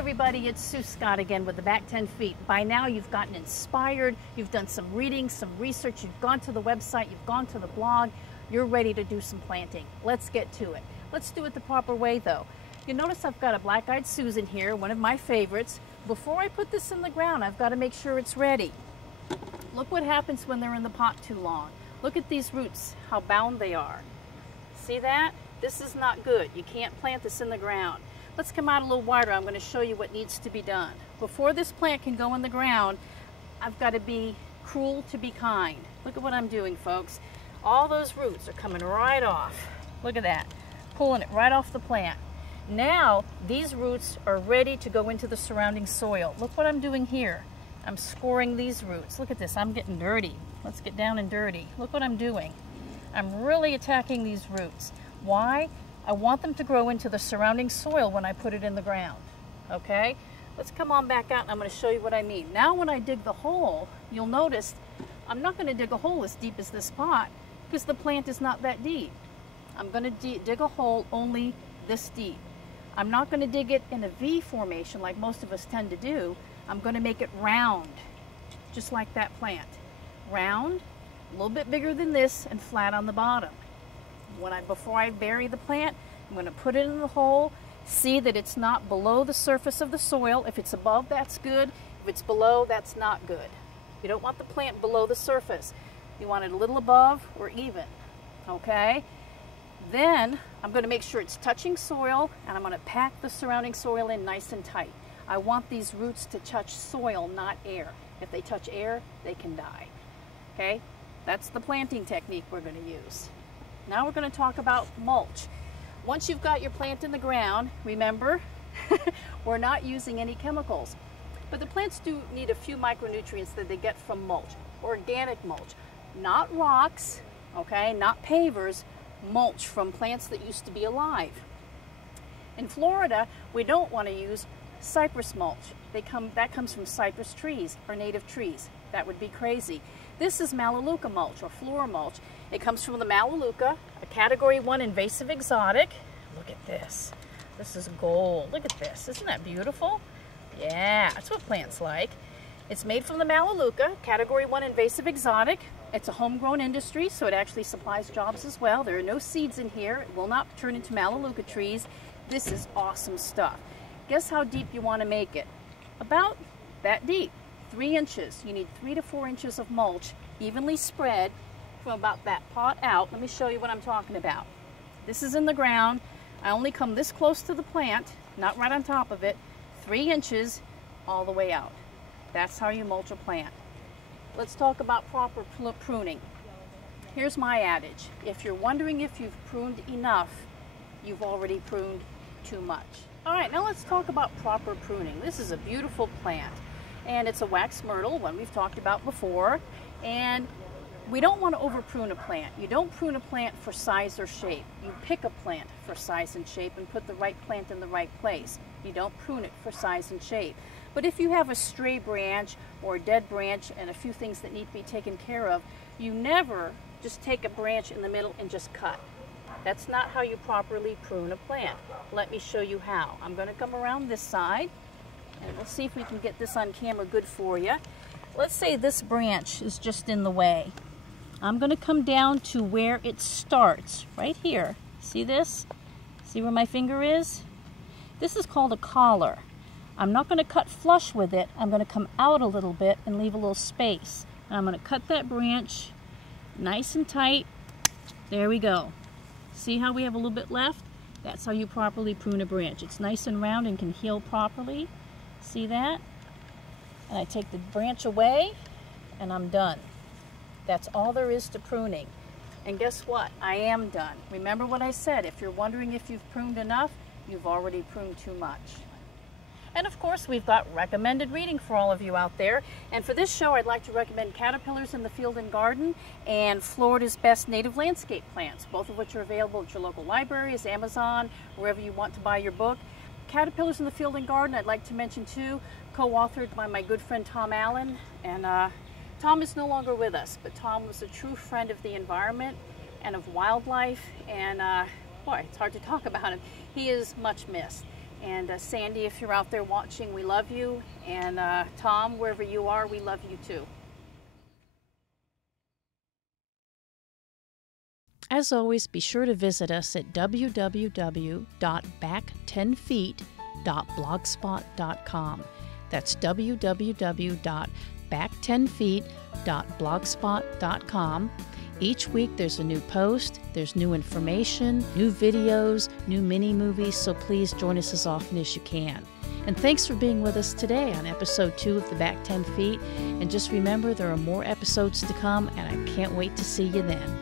everybody, it's Sue Scott again with the Back 10 Feet. By now you've gotten inspired, you've done some reading, some research, you've gone to the website, you've gone to the blog, you're ready to do some planting. Let's get to it. Let's do it the proper way though. You notice I've got a black-eyed Susan here, one of my favorites. Before I put this in the ground, I've got to make sure it's ready. Look what happens when they're in the pot too long. Look at these roots, how bound they are. See that? This is not good. You can't plant this in the ground. Let's come out a little wider. I'm going to show you what needs to be done. Before this plant can go in the ground, I've got to be cruel to be kind. Look at what I'm doing, folks. All those roots are coming right off. Look at that. Pulling it right off the plant. Now, these roots are ready to go into the surrounding soil. Look what I'm doing here. I'm scoring these roots. Look at this. I'm getting dirty. Let's get down and dirty. Look what I'm doing. I'm really attacking these roots. Why? I want them to grow into the surrounding soil when I put it in the ground. Okay? Let's come on back out and I'm going to show you what I mean. Now when I dig the hole, you'll notice I'm not going to dig a hole as deep as this pot because the plant is not that deep. I'm going to dig a hole only this deep. I'm not going to dig it in a V formation like most of us tend to do. I'm going to make it round, just like that plant. Round, a little bit bigger than this, and flat on the bottom. Before I bury the plant, I'm going to put it in the hole, see that it's not below the surface of the soil. If it's above, that's good. If it's below, that's not good. You don't want the plant below the surface. You want it a little above or even, okay? Then I'm going to make sure it's touching soil, and I'm going to pack the surrounding soil in nice and tight. I want these roots to touch soil, not air. If they touch air, they can die, okay? That's the planting technique we're going to use. Now we're going to talk about mulch. Once you've got your plant in the ground, remember, we're not using any chemicals. But the plants do need a few micronutrients that they get from mulch, organic mulch. Not rocks, okay, not pavers, mulch from plants that used to be alive. In Florida, we don't want to use cypress mulch. That comes from cypress trees or native trees. That would be crazy. This is Melaleuca mulch or floor mulch. It comes from the Melaleuca, a Category 1 invasive exotic. Look at this. This is gold. Look at this. Isn't that beautiful? Yeah, that's what plants like. It's made from the Melaleuca, Category 1 invasive exotic. It's a homegrown industry, so it actually supplies jobs as well. There are no seeds in here. It will not turn into Melaleuca trees. This is awesome stuff. Guess how deep you want to make it? About that deep. 3 inches. You need 3 to 4 inches of mulch, evenly spread from about that pot out. Let me show you what I'm talking about. This is in the ground. I only come this close to the plant, not right on top of it. 3 inches all the way out. That's how you mulch a plant. Let's talk about proper pruning. Here's my adage. If you're wondering if you've pruned enough, you've already pruned too much. All right, now let's talk about proper pruning. This is a beautiful plant, and it's a wax myrtle, one we've talked about before, and we don't want to over prune a plant. You don't prune a plant for size or shape. You pick a plant for size and shape and put the right plant in the right place. You don't prune it for size and shape. But if you have a stray branch or a dead branch and a few things that need to be taken care of, you never just take a branch in the middle and just cut. That's not how you properly prune a plant. Let me show you how. I'm going to come around this side, and we'll see if we can get this on camera good for you. Let's say this branch is just in the way. I'm going to come down to where it starts, right here. See this? See where my finger is? This is called a collar. I'm not going to cut flush with it. I'm going to come out a little bit and leave a little space. And I'm going to cut that branch nice and tight. There we go. See how we have a little bit left? That's how you properly prune a branch. It's nice and round and can heal properly. See that? And I take the branch away and I'm done. That's all there is to pruning. And guess what? I am done. Remember what I said. If you're wondering if you've pruned enough, you've already pruned too much. And of course, we've got recommended reading for all of you out there. And for this show, I'd like to recommend Caterpillars in the Field and Garden and Florida's Best Native Landscape Plants, both of which are available at your local libraries, Amazon, wherever you want to buy your book. Caterpillars in the Field and Garden, I'd like to mention too, co-authored by my good friend Tom Allen. And Tom is no longer with us, but Tom was a true friend of the environment and of wildlife. And boy, it's hard to talk about him. He is much missed. And Sandy, if you're out there watching, we love you. And Tom, wherever you are, we love you too. As always, be sure to visit us at www.back10feet.blogspot.com. That's www.back10feet.blogspot.com. Each week there's a new post, there's new information, new videos, new mini movies, so please join us as often as you can. And thanks for being with us today on episode 2 of The Back 10 Feet. And just remember, there are more episodes to come, and I can't wait to see you then.